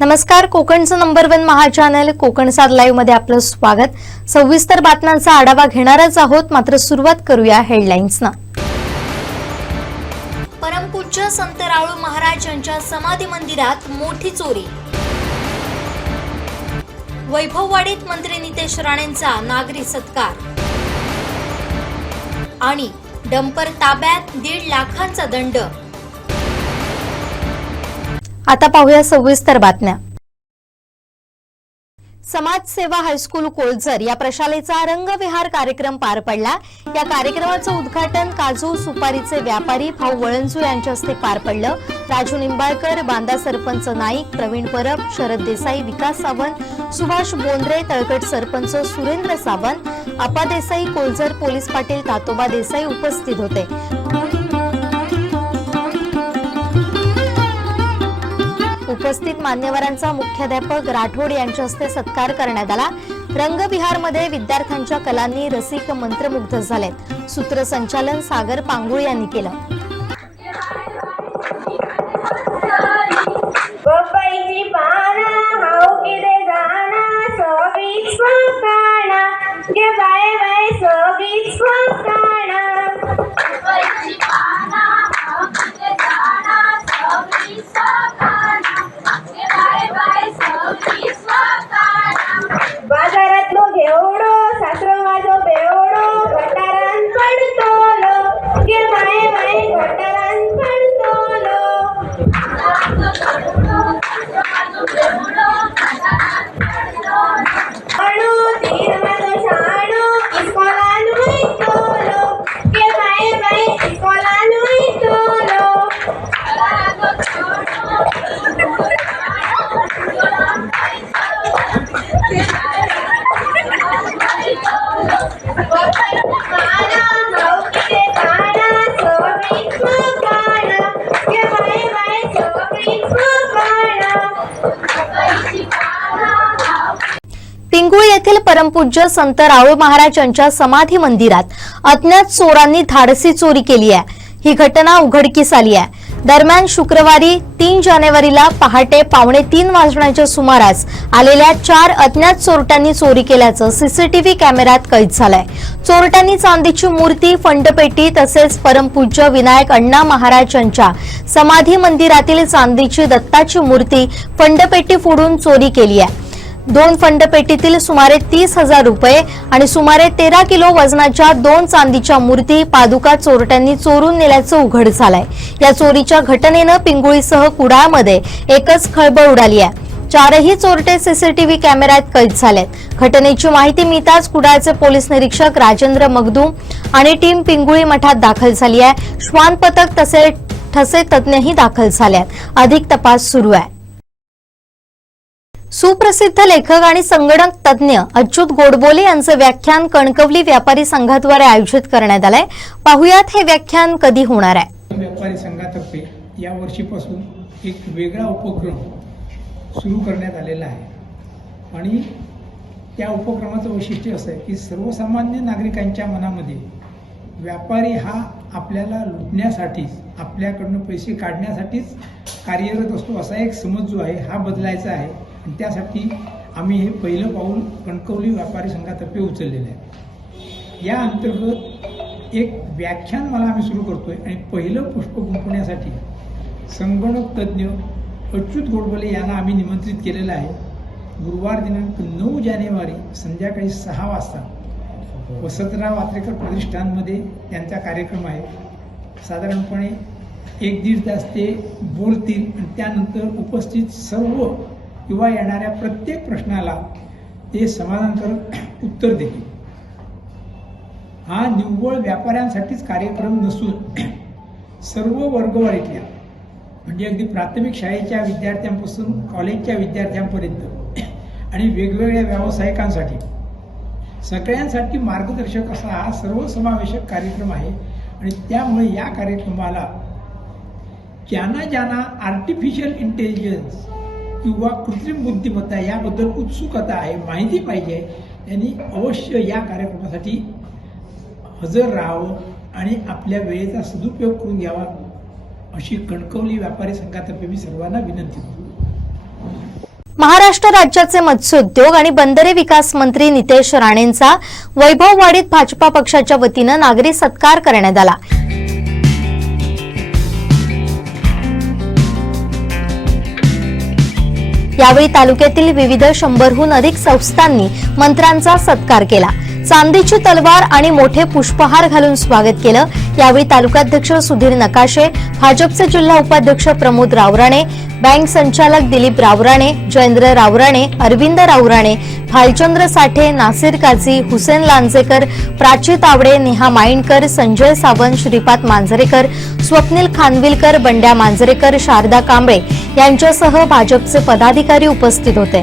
नमस्कार, कोकणचं नंबर 1 महा चॅनल कोकण साद लाईव्ह मध्ये आपलं स्वागत। सविस्तर बातम्यांचा आढावा घेणारच आहोत, मात्र सुरुवात करूया हेडलाईन्सना। परमपूज्य संत राऊळ महाराज यांच्या समाधी मंदिरात मोठी चोरी। वैभववाडीत मंत्री नितेश राणेंचा नागरी सत्कार आणि डंपर ताब्यात 1.5 लाखांचा दंड। आता पाहूया सविस्तर बातम्या। समाजसेवा हायस्कूल कोळजर या प्रशालेचा रंगविहार कार्यक्रम पार पडला। या कार्यक्रमाचं उद्घाटन काजू सुपारीचे व्यापारी भाऊ वळंजू यांच्या हस्ते पार पडलं। राजू निंबाळकर, बांदा सरपंच नाईक, प्रवीण परब, शरद देसाई, विकास सावंत, सुभाष बोंद्रे, तळकट सरपंच सुरेंद्र सावंत, अपा देसाई, कोळजर पोलीस पाटील तातोबा देसाई उपस्थित होते। उपस्थित मान्यवरांचा मुख्याध्यापक राठोड यांच्या हस्ते सत्कार करण्यात आला। रंगविहारमध्ये विद्यार्थ्यांच्या कलांनी रसिक मंत्रमुग्ध झाले। सूत्रसंचालन सागर पांगुळे यांनी केलं। पिंगुळी येथील परमपूज्य संत राऊळ महाराज यांच्या समाधी मंदिरात अज्ञात चोरांनी धाडसी चोरी केली आहे। ही घटना उघडकीस आली आहे। दरम्यान शुक्रवारी 3 जानेवारीला पहाटे 2:45 वाजण्याच्या सुमारास आलेल्या 4 अज्ञात चोरट्यांनी चोरी केल्याचं सीसीटीव्ही कॅमेऱ्यात कैद झालंय। चोरट्यांनी चांदीची मूर्ती, फंडपेटी तसेच परमपूज्य विनायक अण्णा महाराज यांच्या समाधी मंदिरातील चांदीची दत्ताची मूर्ती, फंडपेटी फोडून चोरी केली आहे। 2 फंडपेटीतील सुमारे 30,000 रुपये आणि सुमारे 13 किलो वजनाच्या 2 चांदीच्या मूर्ती, पादुका चोरट्यांनी चोरून नेल्याचं उघड झालंय। या चोरीच्या घटनेनं पिंगुळीसह कुडाळमध्ये एकच खळबळ उडाली आहे। 4ही चोरटे सीसीटीव्ही कॅमेऱ्यात कैद झालेत। घटनेची माहिती मिळताच कुडाळचे पोलीस निरीक्षक राजेंद्र मगदूम आणि टीम पिंगुळी मठात दाखल झाली आहे। श्वान पथक तसेच ठसे तज्ञही दाखल झाले आहेत। अधिक तपास सुरू आहे। सुप्रसिद्ध लेखक आणि संगणक तज्ञ अच्युत गोडबोले यांचं व्याख्यान कणकवली व्यापारी संघाद्वारे आयोजित करण्यात आलंय। पाहुयात हे व्याख्यान कधी होणार आहे। व्यापारी संघातर्फे या वर्षीपासून एक वेगळा उपक्रम सुरू करण्यात आलेला आहे आणि त्या उपक्रमाचं वैशिष्ट्य असं आहे की सर्वसामान्य नागरिकांच्या मनामध्ये व्यापारी हा आपल्याला लुटण्यासाठीच, आपल्याकडनं पैसे काढण्यासाठीच कार्यरत असतो असा एक समज जो आहे हा बदलायचा आहे। आणि त्यासाठी आम्ही हे पहिलं पाऊल कणकवली व्यापारी संघातर्फे उचललेलं आहे। या अंतर्गत एक व्याख्यान आम्ही सुरू करतोय आणि पहिलं पुष्प गुंफण्यासाठी संगणक तज्ज्ञ अच्युत गोडबोले यांना आम्ही निमंत्रित केलेलं आहे। गुरुवार दिनांक 9 जानेवारी संध्याकाळी 6 वाजता वसंतराव आत्रेकर प्रतिष्ठानमध्ये त्यांचा कार्यक्रम आहे। साधारणपणे 1-1.5 तास ते बोलतील आणि त्यानंतर उपस्थित सर्व किंवा येणाऱ्या प्रत्येक प्रश्नाला ते समाधानकारक उत्तर देतील। हा निव्वळ व्यापाऱ्यांसाठीच कार्यक्रम नसून सर्व वर्गवारीतल्या म्हणजे अगदी प्राथमिक शाळेच्या विद्यार्थ्यांपासून कॉलेजच्या विद्यार्थ्यांपर्यंत आणि वेगवेगळ्या व्यावसायिकांसाठी सगळ्यांसाठी मार्गदर्शक असा हा सर्वसमावेशक कार्यक्रम आहे। आणि त्यामुळे या कार्यक्रमाला ज्यांना आर्टिफिशियल इंटेलिजन्स किंवा कृत्रिम बुद्धिमत्ता याबद्दल उत्सुकता आहे, माहिती पाहिजे, त्यांनी अवश्य या कार्यक्रमासाठी हजर राहावं आणि आपल्या वेळेचा सदुपयोग करून घ्यावा अशी कणकवली व्यापारी संघातर्फे मी सर्वांना विनंती करतो। महाराष्ट्र राज्याचे मत्स्योद्योग आणि बंदरे विकास मंत्री नितेश राणेंचा वैभववाडीत भाजपा पक्षाच्या वतीनं नागरी सत्कार करण्यात आला। यावेळी तालुक्यातील विविध 100हून अधिक संस्थांनी मंत्र्यांचा सत्कार केला। चांदीची तलवार आणि मोठे पुष्पहार घालून स्वागत केलं। यावेळी तालुकाध्यक्ष सुधीर नकाशे, भाजपचे जिल्हा उपाध्यक्ष प्रमोद रावराणे, बँक संचालक दिलीप रावराणे, जयेंद्र रावराणे, अरविंद रावराणे, भालचंद्र साठे, नासिर काझी, हुसेन लांजेकर, प्राची तावडे, नेहा माइंडकर, संजय सावंत, श्रीपाद मांजरेकर, स्वप्नील खानविलकर, बंड्या मांजरेकर, शारदा कांबळे यांच्यासह भाजपचे पदाधिकारी उपस्थित होते।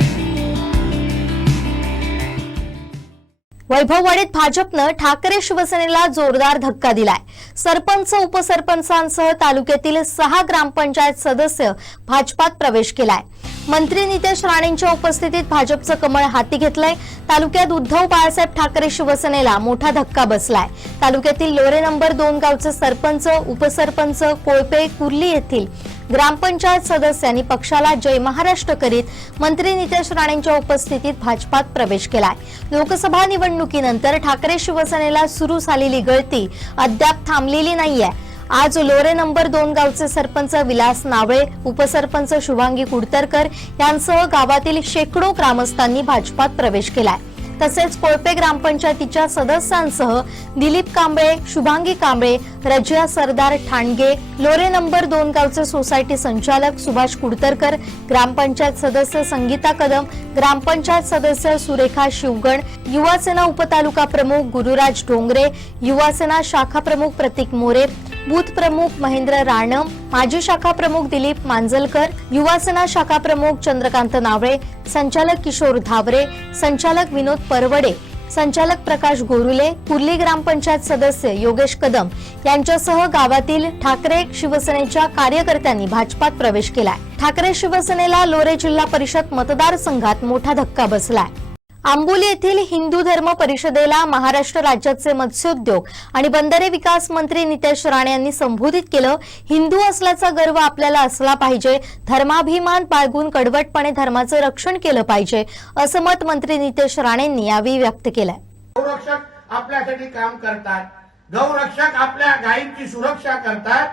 वैभववाडीत भाजपनं ठाकरे शिवसेनेला जोरदार धक्का दिलाय। सरपंच उपसरपंचांसह तालुक्यातील 6 ग्रामपंचायत सदस्य भाजपात प्रवेश केलाय। मंत्री नितेश राणेंच्या उपस्थितीत भाजपचं कमळ हाती घेतलंय। तालुक्यात उद्धव बाळासाहेब ठाकरे शिवसेनेला मोठा धक्का बसलाय। तालुक्यातील लोरे नंबर 2 गावचे सरपंच, उपसरपंच, कोळपे, कुर्ली येथील ग्रामपंचायत सदस्यांनी पक्षाला जय महाराष्ट्र करीत मंत्री नितेश राणेंच्या उपस्थितीत भाजपात प्रवेश केलाय। लोकसभा निवडणुकीनंतर ठाकरे शिवसेनेला सुरू झालेली गळती अद्याप थांबलेली नाहीये। आज लोरे नंबर 2 गावचे सरपंच विलास नावळे, उपसरपंच शुभांगी कुडतरकर यांसह गावातील शेकडो ग्रामस्थांनी भाजपात प्रवेश केलाय। तसेच कोळपे ग्रामपंचायतीच्या सदस्यांसह दिलीप कांबळे, शुभांगी कांबळे, रजिया सरदार ठाणगे, लोरे नंबर 2 गावचे सोसायटी संचालक सुभाष कुडतरकर, ग्रामपंचायत सदस्य संगीता कदम, ग्रामपंचायत सदस्य सुरेखा शिवगण, युवासेना उपतालुका प्रमुख गुरुराज डोंगरे, युवासेना शाखा प्रमुख प्रतीक मोरे, बूथ प्रमुख महेंद्र राणम, माजी शाखा प्रमुख दिलीप मांजलकर, युवासेना शाखा प्रमुख चंद्रकांत नावळे, संचालक किशोर धावरे, संचालक विनोद परवडे, संचालक प्रकाश गोरुले, कुर्ली ग्रामपंचायत सदस्य योगेश कदम यांच्यासह गावातील ठाकरे शिवसेनेच्या कार्यकर्त्यांनी भाजपात प्रवेश केलाय। ठाकरे शिवसेनेला लोरे जिल्हा परिषद मतदारसंघात मोठा धक्का बसलाय। आंबोली येथील हिंदू धर्म परिषदेला महाराष्ट्र राज्याचे मत्स्योद्योग आणि बंदरे विकास मंत्री नितेश राणे यांनी संबोधित केलं। हिंदू असल्याचा गर्व आपल्याला असला पाहिजे, धर्माभिमान बाळगून कडवटपणे धर्माचं रक्षण केलं पाहिजे, असं मत मंत्री नितेश राणेंनी यावेळी व्यक्त केलंय। गौरक्षक आपल्यासाठी काम करतात, गौरक्षक आपल्या गायींची सुरक्षा करतात,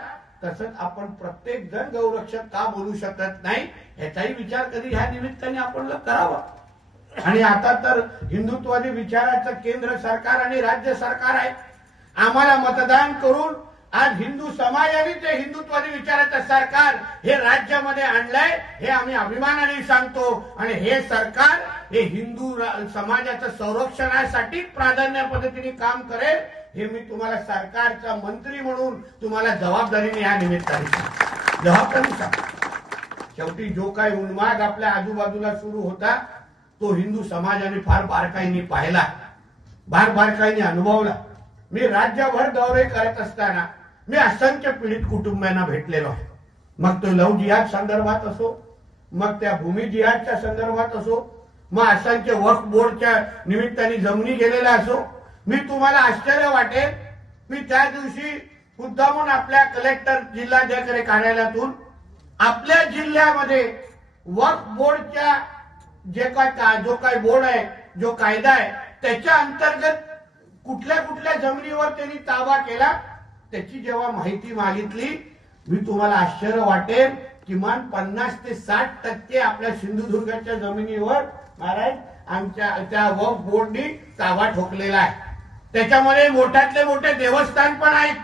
तसंच आपण प्रत्येक जण गौरक्षक का बोलू शकत नाही याचाही विचार कधी ह्या निमित्ताने आपण करावा। आणि आता तर हिंदुत्वादी विचाराचं केंद्र सरकार आणि राज्य सरकार आहे। आम्हाला मतदान करून आज हिंदू समाजाने ते हिंदुत्वादी विचाराचं सरकार हे राज्यामध्ये आणलंय, हे आम्ही अभिमानाने सांगतो। आणि हे सरकार हे हिंदू समाजाच्या संरक्षणासाठी प्राधान्य पद्धतीने काम करेल, हे मी तुम्हाला सरकारचा मंत्री म्हणून तुम्हाला जबाबदारीने या निमित्ताने जबाबदारी सांगतो। शेवटी जो काही उन्माद आपल्या आजूबाजूला सुरू होता तो हिंदू समाजाने फार बारकाईने पाहिला, फार बारकाईने अनुभवला। मी राज्यभर दौरे करत असताना मी असंख्य पीडित कुटुंबांना भेटलेलो आहे। मग तो लव जिहाद संदर्भात असो, मग त्या भूमी जिहादच्या संदर्भात असो, मग असंख्य वक्फ बोर्डच्या निमित्ताने जमिनी गेलेला असो। मी तुम्हाला आश्चर्य वाटेल, मी त्या दिवशी मुद्दामून आपल्या कलेक्टर जिल्हाधिकारी कार्यालयातून आपल्या जिल्ह्यामध्ये वक्फ बोर्डच्या जो काही बोर्ड आहे, जो कायदा आहे, त्याच्या अंतर्गत कुठल्या कुठल्या जमिनीवर त्यांनी ताबा केला त्याची जेव्हा माहिती मागितली, मी तुम्हाला आश्चर्य वाटेल, किमान 50 ते 60% आपल्या सिंधुदुर्गाच्या जमिनीवर महाराज आमच्या त्या वक्फ बोर्डनी ताबा ठोकलेला आहे। त्याच्यामध्ये मोठ्यातले मोठे देवस्थान पण आहेत,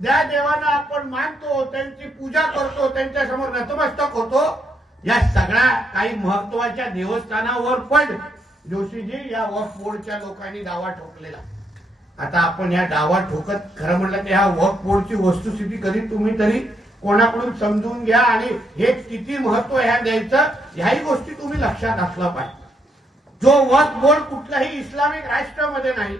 ज्या देवांना आपण मानतो, त्यांची पूजा करतो, त्यांच्या समोर नतमस्तक होतो। या सगळ्या काही महत्वाच्या देवस्थानावर पण जोशीजी या वक्फ बोर्डच्या लोकांनी दावा ठोकलेला। आता आपण या दावा ठोकत खरं म्हणलं तर ह्या वक्फ बोर्डची वस्तुस्थिती कधी तुम्ही तरी कोणाकडून समजून घ्या आणि हे किती महत्व ह्या द्यायचं ह्याही गोष्टी तुम्ही लक्षात असला पाहिजे। जो वक्फ बोर्ड कुठल्याही इस्लामिक राष्ट्रामध्ये नाही,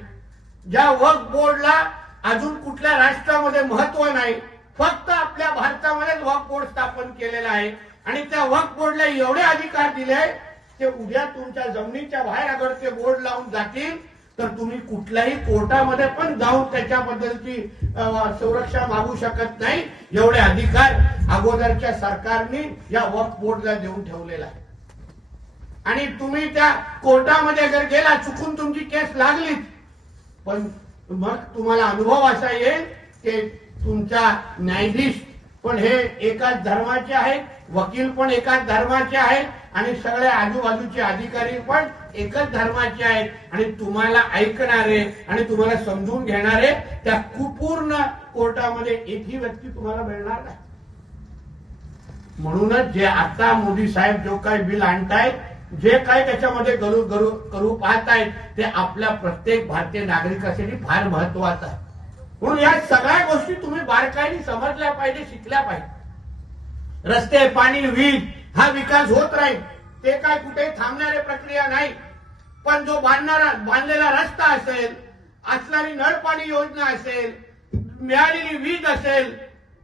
ज्या वक्फ बोर्डला अजून कुठल्या राष्ट्रामध्ये महत्व नाही, फक्त आपल्या भारतामध्येच वक्फ बोर्ड स्थापन केलेला आहे। आणि त्या वक्फ बोर्डला एवढे अधिकार दिले ते उद्या तुमच्या जमिनीच्या बाहेर अगर ते बोर्ड लावून जातील तर तुम्ही कुठल्याही कोर्टामध्ये पण जाऊन त्याच्याबद्दलची सुरक्षा मागू शकत नाही। एवढे अधिकार अगोदरच्या सरकारने या वक्फ बोर्डला देऊन ठेवलेला आहे। आणि तुम्ही त्या कोर्टामध्ये जर गेला, चुकून तुमची केस लागलीच, पण मग तुम्हाला अनुभव असा येईल की तुमचा न्यायाधीश पण हे एकाच धर्माचे आहेत, वकील पण एकाच धर्माचे आहेत आणि सगळे आजूबाजूचे अधिकारी पण एकच धर्माचे आहेत आणि तुम्हाला ऐकणारे आणि तुम्हाला समजून घेणारे त्या पूर्ण कोर्टामध्ये एकही व्यक्ती तुम्हाला मिळणार नाही. म्हणूनच जे आता मोदी साहेब जो काही बिल आणतायत, जे काही त्याच्यामध्ये करू पाहतायत, ते आपल्या प्रत्येक भारतीय नागरिकासाठी फार महत्वाचं आहे. म्हणून या सगळ्या गोष्टी तुम्ही बारकाईने समजल्या पाहिजे, शिकल्या पाहिजे. रस्ते, पाणी, वीज हा विकास होत राहील, ते काय कुठे थांबणारी प्रक्रिया नाही. पण जो बांधलेला रस्ता असेल, असणारी नळ पाणी योजना असेल, मिळालेली वीज असेल,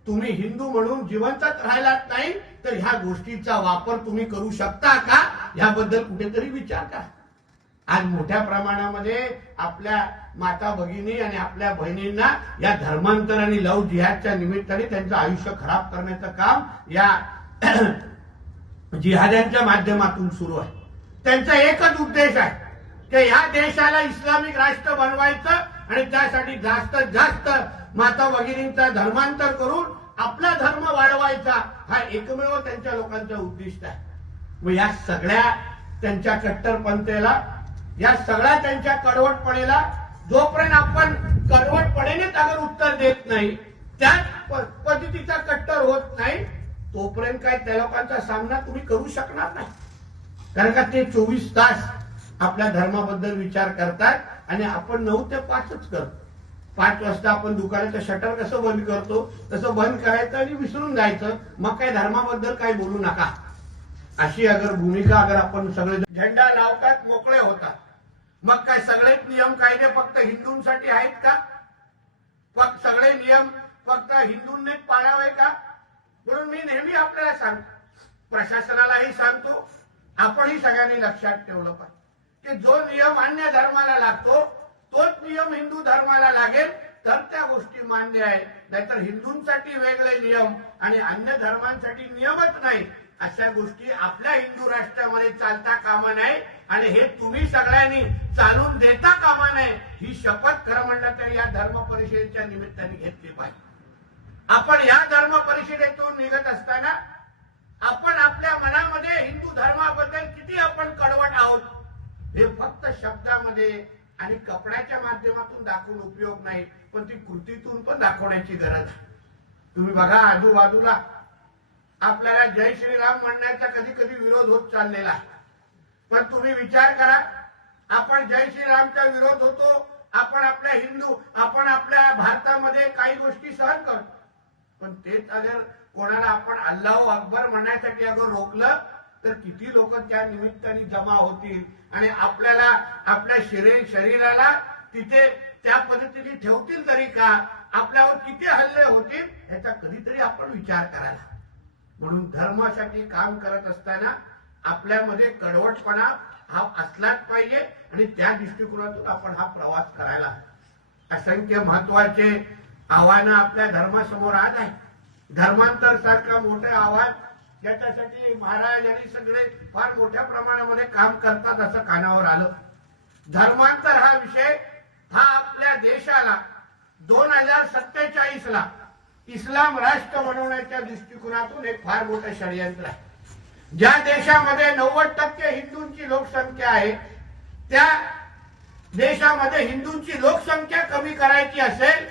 तुम्ही हिंदू म्हणून जिवंतच राहिलात नाही तर ह्या गोष्टीचा वापर तुम्ही करू शकता का, याबद्दल कुठेतरी विचार करा. आज मोठ्या प्रमाणामध्ये आपल्या माता भगिनी आणि आपल्या बहिणींना या धर्मांतर आणि लव्ह जिहादच्या निमित्ताने त्यांचं आयुष्य खराब करण्याचं काम या जिहाद्यांच्या माध्यमातून सुरू आहे. त्यांचा एकच उद्देश आहे की या देशाला इस्लामिक राष्ट्र बनवायचं आणि त्यासाठी जास्तीत जास्त माता भगिनींचा धर्मांतर करून आपला धर्म वाढवायचा, हा एकमेव त्यांच्या लोकांचा उद्दिष्ट आहे. व या सगळ्या त्यांच्या कट्टरपंथीला, या सगळ्या त्यांच्या कडवटपणेला जोपर्यंत आपण कडवटपणेनेच अगर उत्तर देत नाही, त्याच पद्धतीचा कट्टर होत नाही, तोपर्यंत काय त्या लोकांचा सामना तुम्ही करू शकणार नाही. कारण का ते 24 तास आपल्या धर्माबद्दल विचार करतात आणि आपण 9 ते 5च करतो. 5 वाजता आपण दुकानाचं शटर कसं बंद करतो तसं बंद करायचं आणि विसरून जायचं, मग काय धर्माबद्दल काही बोलू नका, अशी अगर भूमिका अगर आपण सगळे झेंडा लावतात, मोकळे होतात, मग काय सगळेच नियम कायदे फक्त हिंदूंसाठी आहेत का? फक्त सगळे नियम फक्त हिंदूंनीच पाळावे का? म्हणून मी नेहमी आपल्याला सांगतो, प्रशासनालाही सांगतो, आपणही सगळ्यांनी लक्षात ठेवलं पाहिजे की जो नियम अन्य धर्माला लागतो तोच नियम हिंदू धर्माला लागेल तर त्या गोष्टी मान्य आहे. नाहीतर हिंदूंसाठी वेगळे नियम आणि अन्य धर्मांसाठी नियमच नाही, अशा गोष्टी आपल्या हिंदू राष्ट्रामध्ये चालता कामा नये आणि हे तुम्ही सगळ्यांनी चालून देता कामा नये, ही शपथ खरं म्हणलं तर या धर्म परिषदेच्या निमित्ताने घेतली पाहिजे. आपण या धर्म परिषदेतून निघत असताना आपण आपल्या मनामध्ये हिंदू धर्माबद्दल किती आपण कडवट आहोत हे फक्त शब्दामध्ये आणि कपड्याच्या माध्यमातून दाखवून उपयोग नाही, पण ती कृतीतून पण दाखवण्याची गरज आहे. तुम्ही बघा आजूबाजूला आपल्याला जय श्रीराम म्हणण्याचा कधी कधी विरोध होत चाललेला आहे, पण तुम्ही विचार करा, आपण जय श्रीरामचा विरोध होतो, आपण आपल्या भारतामध्ये काही गोष्टी सहन करतो, पण तेच अगर कोणाला आपण अल्लाहू अकबर म्हणण्यासाठी अगर रोखलं तर किती लोक त्या निमित्ताने जमा होतील आणि आपल्याला आपल्या शरीराला तिथे त्या पद्धतीने ठेवतील तरी का, आपल्यावर किती हल्ले होतील याचा कधीतरी आपण विचार करायला. म्हणून धर्मासाठी काम करत असताना आपल्यामध्ये कडवटपणा हा असलाच पाहिजे आणि त्या दृष्टिकोनातून आपण हा प्रवास करायला. असंख्य महत्वाचे आव्हानं आपल्या धर्मासमोर आज आहे. धर्मांतर सारखं मोठं आव्हान ज्याच्यासाठी महाराज आणि सगळे फार मोठ्या प्रमाणामध्ये काम करतात असं कानावर आलं. धर्मांतर हा विषय हा आपल्या देशाला 2047 ला इस्लाम राष्ट्र बनवण्याच्या दृष्टिकोनातून एक फार मोठं षडयंत्र आहे. ज्या देशामध्ये 90% हिंदूंची लोकसंख्या आहे त्या देशामध्ये हिंदूंची लोकसंख्या कमी करायची असेल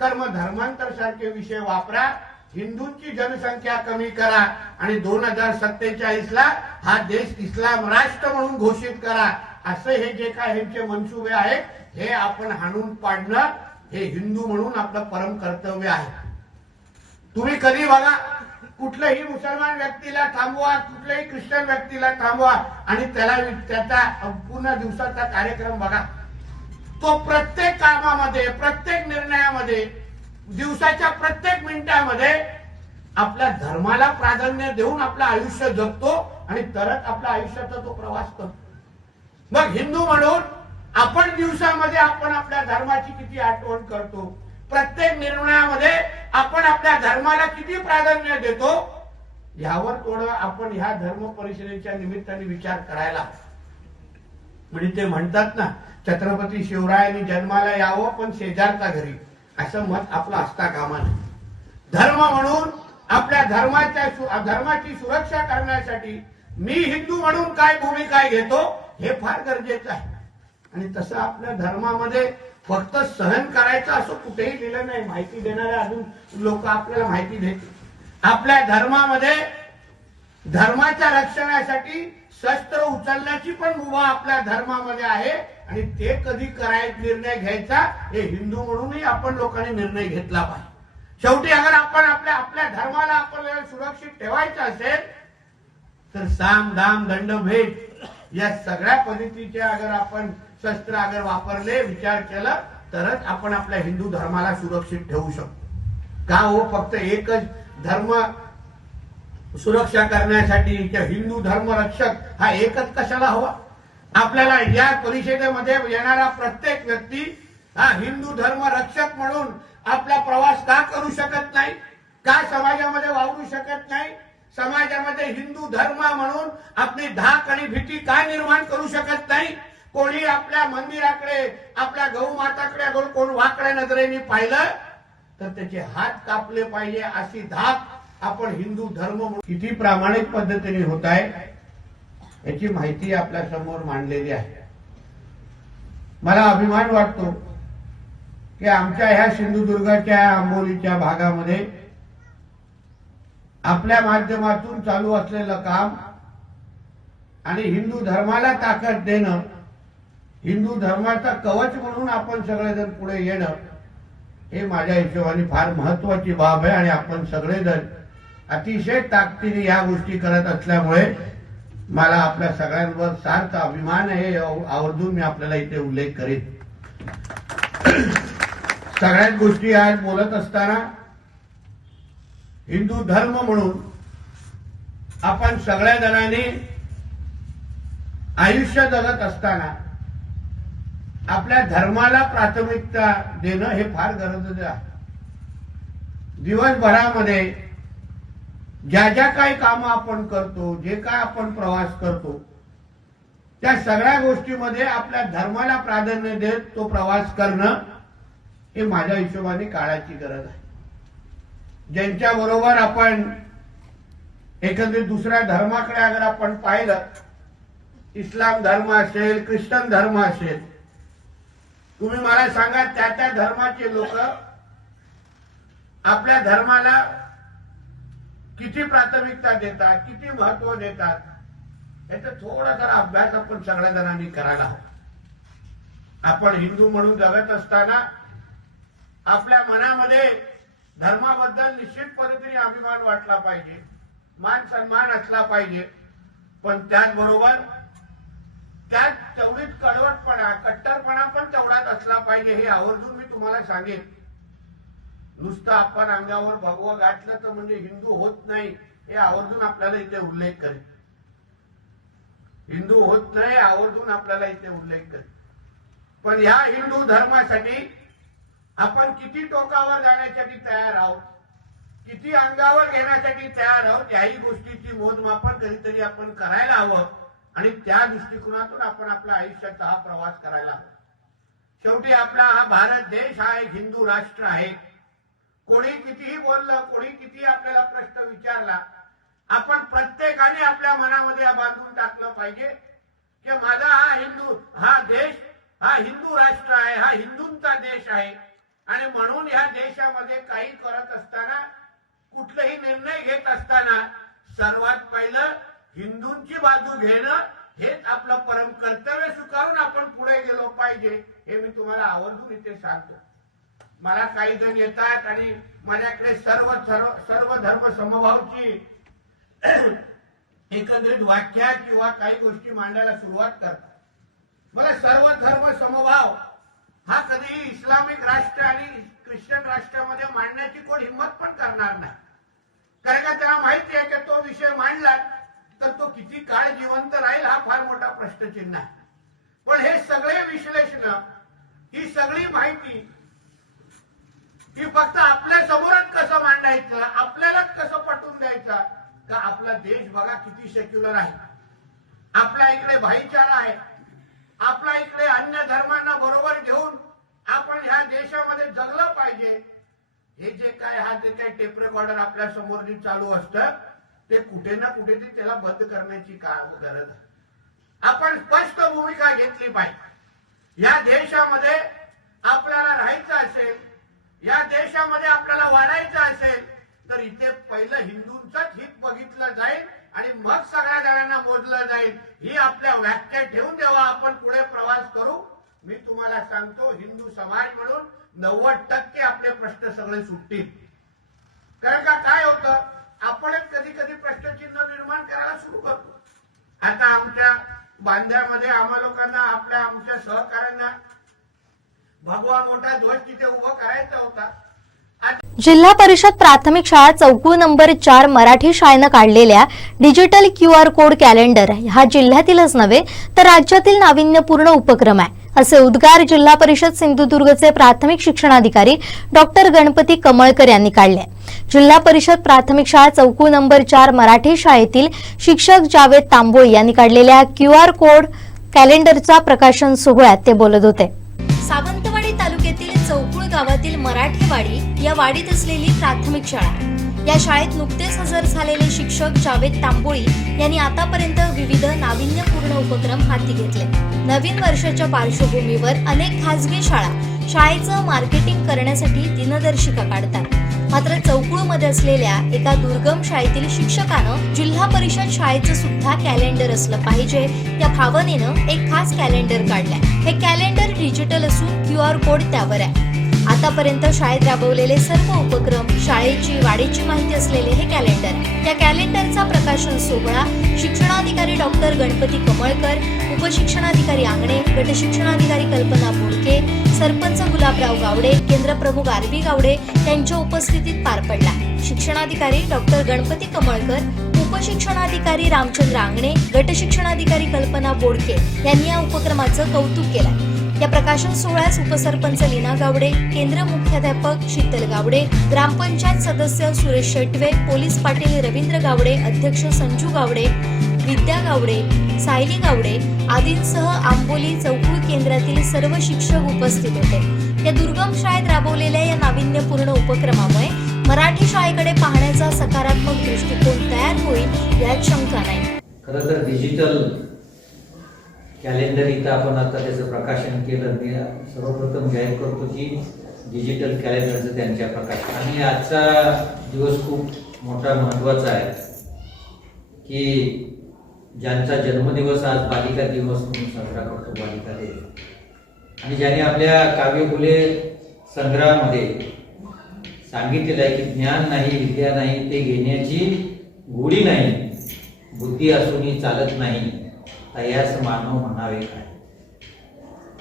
तर मग धर्मांतर सारखे विषय वापरा, हिंदूंची जनसंख्या कमी करा आणि 2047 ला हा देश इस्लाम राष्ट्र म्हणून घोषित करा. असे हे जे काय ह्यांचे मनसुबे आहेत हे आपण हाणून पाडणं हे हिंदू म्हणून आपलं परम कर्तव्य आहे. तुम्ही कधी बघा, कुठल्याही मुसलमान व्यक्तीला थांबवा, कुठल्याही ख्रिश्चन व्यक्तीला थांबवा आणि त्याचा पूर्ण दिवसाचा कार्यक्रम बघा, तो प्रत्येक कामामध्ये, प्रत्येक निर्णयामध्ये, दिवसाच्या प्रत्येक मिनिटामध्ये आपल्या धर्माला प्राधान्य देऊन आपलं आयुष्य जगतो आणि तरच आपल्या आयुष्याचा तो प्रवास करतो. मग हिंदू म्हणून आपण दिवसामध्ये आपण आपल्या धर्माची किती आठवण करतो, प्रत्येक निर्णयामध्ये आपण आपल्या धर्माला किती प्राधान्य देतो, यावर थोडं आपण ह्या धर्म परिषदेच्या निमित्ताने विचार करायला. म्हणजे ते म्हणतात ना, छत्रपती शिवरायांनी जन्माला यावं पण शेजारच्या घरी, असं मत आपलं असता कामा नये. धर्म म्हणून आपल्या धर्माची सुरक्षा करण्यासाठी मी हिंदू म्हणून काय भूमिका घेतो हे फार गरजेचं आहे. आणि तसं आपल्या धर्मामध्ये फक्त सहन करायचं असं कुठेही लिहिलं नाही. माहिती देणारे अजून लोक आपल्याला माहिती देतील. आपल्या धर्मामध्ये धर्माच्या रक्षणासाठी शस्त्र उचलण्याची पण मुभा आपल्या धर्मामध्ये आहे. आणि ते कधी करायचा निर्णय घ्यायचा हे हिंदू म्हणूनही आपण लोकांनी निर्णय घेतला पाहिजे. शेवटी अगर आपण आपल्या धर्माला आपल्याला सुरक्षित ठेवायचं असेल तर साम दाम दंड भेद या सगळ्या पद्धतीचे अगर आपण शस्त्र अगर वापरले, विचार केला, तरच आपण आपल्या हिंदू धर्माला सुरक्षित ठेवू शकतो. का हो, फक्त एकच धर्म सुरक्षा करण्यासाठी हिंदू धर्म रक्षक हा एकच कशाला हवा? आपल्याला या परिषदेमध्ये येणारा प्रत्येक व्यक्ती हा हिंदू धर्म रक्षक म्हणून आपला प्रवास का करू शकत नाही? का समाजामध्ये वावरू शकत नाही? समाजामध्ये हिंदू धर्म म्हणून आपली धाक आणि भीती का निर्माण करू शकत नाही? कोणी आपल्या मंदिराकडे, आपल्या गौमाताकडे कोण वाकड्या नजरेने पाहिलं तर त्याचे हात कापले पाहिजे अशी धाक आपण हिंदू धर्म म्हणून किती प्रामाणिक पद्धतीने होत आहे याची माहिती आपल्या समोर मांडलेली आहे. मला अभिमान वाटतो की आमच्या ह्या सिंधुदुर्गाच्या आंबोलीच्या भागामध्ये आपल्या माध्यमातून चालू असलेलं काम आणि हिंदू धर्माला ताकद देणं, हिंदू धर्माचा कवच म्हणून आपण सगळेजण पुढे येणं हे माझ्या हिशोबाने फार महत्वाची बाब आहे. आणि आपण सगळेजण अतिशय ताकदीने या गोष्टी करत असल्यामुळे मला आपल्या सगळ्यांवर सार्थ अभिमान आहे. आवर्जून मी आपल्याला इथे उल्लेख करेन. सगळ्याच गोष्टी आज बोलत असताना हिंदू धर्म म्हणून आपण सगळ्या जणांनी आयुष्य जगत असताना आपल्या धर्माला प्राथमिकता देणं हे फार गरजेचं आहे. दिवसभरामध्ये ज्या ज्या काही कामं आपण करतो, जे काय आपण प्रवास करतो, त्या सगळ्या गोष्टीमध्ये आपल्या धर्माला प्राधान्य देत तो प्रवास करणं हे माझ्या हिशोबाने काळाची गरज आहे. ज्यांच्या बरोबर आपण एकंदरीत दुसऱ्या धर्माकडे अगर आपण पाहिलं, इस्लाम धर्म असेल, ख्रिश्चन धर्म असेल, तुम्ही मला सांगा त्या त्या धर्माचे लोक आपल्या धर्माला किती प्राथमिकता देतात, किती महत्व देतात, याचा थोडा जरा अभ्यास आपण सगळ्या जणांनी करायला हवा. आपण हिंदू म्हणून जगत असताना आपल्या मनामध्ये धर्माबद्दल निश्चित पद्धतीने अभिमान वाटला पाहिजे, मान सन्मान असला पाहिजे. पण त्याचबरोबर त्यात तेवढीच कडवटपणा, कट्टरपणा पण तेवढाच असला पाहिजे हे आवर्जून मी तुम्हाला सांगेन. नुसतं आपण अंगावर भगवं घातलं तर म्हणजे हिंदू होत नाही हे आवर्जून आपल्याला इथे उल्लेख करेल. हिंदू होत नाही आवर्जून आपल्याला इथे उल्लेख करेल. पण या हिंदू धर्मासाठी आपण किती टोकावर जाण्यासाठी तयार आहोत, किती अंगावर घेण्यासाठी तयार आहोत, याही गोष्टीची मोजमापन कधीतरी आपण करायला हवं. आणि त्या दृष्टिकोनातून आपण आपल्या आयुष्याचा हा प्रवास करायला हवा. शेवटी आपला हा भारत देश हा एक हिंदू राष्ट्र आहे. कोणी कितीही बोललं, कोणी किती आपल्याला प्रश्न विचारला, आपण प्रत्येकाने आपल्या मनामध्ये बांधून टाकलं पाहिजे की माझा हा देश हा हिंदू राष्ट्र आहे, हा हिंदूंचा देश आहे. आणि म्हणून या देशामध्ये काही करत असताना, कुठलेही निर्णय घेत असताना सर्वात पहिलं हिंदूंची बाजू घेणं हेच आपलं परम कर्तव्य स्वीकारून आपण पुढे गेलो पाहिजे हे मी तुम्हाला आवर्जून इथे सांगतो. मला काही जण येतात आणि माझ्याकडे सर्व धर्म समभावची एकंदरीत व्याख्या किंवा काही गोष्टी मांडायला सुरुवात करतात. मला सर्व धर्म समभाव हा कधीही इस्लामिक राष्ट्र आणि ख्रिश्चन राष्ट्रामध्ये मांडण्याची कोण हिंमत पण करणार नाही. कारण का त्याला माहिती आहे की तो विषय मांडला तर तो किती काळ जिवंत राहील हा फार मोठा प्रश्नचिन्ह आहे. पण हे सगळे विश्लेषण, ही सगळी माहिती ही फक्त आपल्या समोरच कसं मांडायचं, आपल्यालाच कसं पटवून द्यायचं, का आपला देश बघा किती सेक्युलर आहे, आपल्या इकडे भाईचारा आहे, आपल्या इकडे अन्य धर्मांना बरोबर घेऊन आपण ह्या देशामध्ये जगलं पाहिजे. हे जे काय हा जे काही टेप रेकॉर्डर आपल्या समोर जे चालू असतं ते कुठे ना कुठे त्याला बंद करण्याची गरज आहे. आपण स्पष्ट भूमिका घेतली पाहिजे. या देशामध्ये आपल्याला राहायचं असेल, या देशामध्ये आपल्याला वाढायचं असेल तर इथे पहिलं हिंदूंचंच हित बघितलं जाईल आणि मग सगळ्या जणांना मोजलं जाईल. ही आपल्या व्याख्या ठेवून जेव्हा आपण पुढे प्रवास करू, मी तुम्हाला सांगतो हिंदू समाज म्हणून 90% आपले प्रश्न सगळे सुटतील. कारण का काय होतं, आपणच कधी कधी प्रश्नचिन्ह निर्माण करायला सुरू करतो. आता आमच्या बांद्यामध्ये आम्हा लोकांना आमच्या सहकाऱ्यांना भगवा मोठा ध्वज तिथे उभं करायचा होता. जिल्हा परिषद प्राथमिक शाळा चौकुळ नंबर 4 मराठी शाळेनं काढलेल्या डिजिटल QR कोड कॅलेंडर हा जिल्ह्यातीलच नव्हे तर राज्यातील नाविन्यपूर्ण उपक्रम आहे, असे उद्गार जिल्हा परिषद सिंधुदुर्गचे प्राथमिक शिक्षणाधिकारी डॉक्टर गणपती कमळकर यांनी काढले. जिल्हा परिषद प्राथमिक शाळा चौकुळ नंबर 4 मराठी शाळेतील शिक्षक जावेद तांबोळी यांनी काढलेल्या QR कोड कॅलेंडरचा प्रकाशन सोहळ्यात ते बोलत होते. सावंतवाडी तालुक्यातील चौकुळ गावातील मराठीवाडी या वाडीत असलेली प्राथमिक शाळा. या शाळेत नुकतेच हजर झालेले शिक्षक जावेद तांबोळी यांनी आतापर्यंत विविध नाविन्यपूर्ण उपक्रम हाती घेतले. नवीन वर्षाच्या पार्श्वभूमीवर अनेक खासगी शाळा शाळेचं मार्केटिंग करण्यासाठी दिनदर्शिका काढतात. मात्र चौकुळमध्ये असलेल्या एका दुर्गम शाळेतील शिक्षकानं जिल्हा परिषद शाळेचं सुद्धा कॅलेंडर असलं पाहिजे या भावनेनं एक खास कॅलेंडर काढलंय. हे कॅलेंडर डिजिटल असून QR कोड त्यावर आहे. आतापर्यंत शाळेत राबवलेले सर्व उपक्रम, शाळेची वाडीची माहिती असलेले हे कॅलेंडर आहे. या कॅलेंडरचा प्रकाशन सोहळा शिक्षणाधिकारी डॉक्टर गणपती कमळकर, उपशिक्षणाधिकारी आंगणे, गटशिक्षणाधिकारी कल्पना बोडके, सरपंच गुलाबराव गावडे, केंद्रप्रमुख आरबी गावडे यांच्या उपस्थितीत पार पडला. शिक्षणाधिकारी डॉक्टर गणपती कमळकर, उपशिक्षणाधिकारी रामचंद्र आंगणे, गटशिक्षणाधिकारी कल्पना बोडके यांनी या उपक्रमाचं कौतुक केलं. या प्रकाशन सोहळ्यास उपसरपंच लीना गावडे, केंद्र मुख्याध्यापक शीतल गावडे, ग्रामपंचायत सदस्य सुरेश शेटवे, पोलीस पाटील रवींद्र गावडे, अध्यक्ष संजू गावडे, विद्या गावडे, सायली गावडे आदींसह आंबोली चौकुळ केंद्रातील सर्व शिक्षक उपस्थित होते. या दुर्गम शाळेत राबवलेल्या या नाविन्यपूर्ण उपक्रमामुळे मराठी शाळेकडे पाहण्याचा सकारात्मक दृष्टिकोन तयार होईल यात शंका नाही. खरं तर डिजिटल कॅलेंडर इथं आपण आता त्याचं प्रकाशन केलं. मी सर्वप्रथम जाहीर करतो की डिजिटल कॅलेंडरचं त्यांच्या प्रकाशन आणि आजचा दिवस खूप मोठा महत्त्वाचा आहे की ज्यांचा जन्मदिवस आज बालिका दिवस म्हणून साजरा करतो, बालिका दिवस, आणि ज्याने आपल्या काव्य फुले संग्रहामध्ये सांगितलेलं आहे की ज्ञान नाही, विद्या नाही, ते घेण्याची गोडी नाही, बुद्धी असूनही चालत नाही, तयास मानव म्हणावे काय.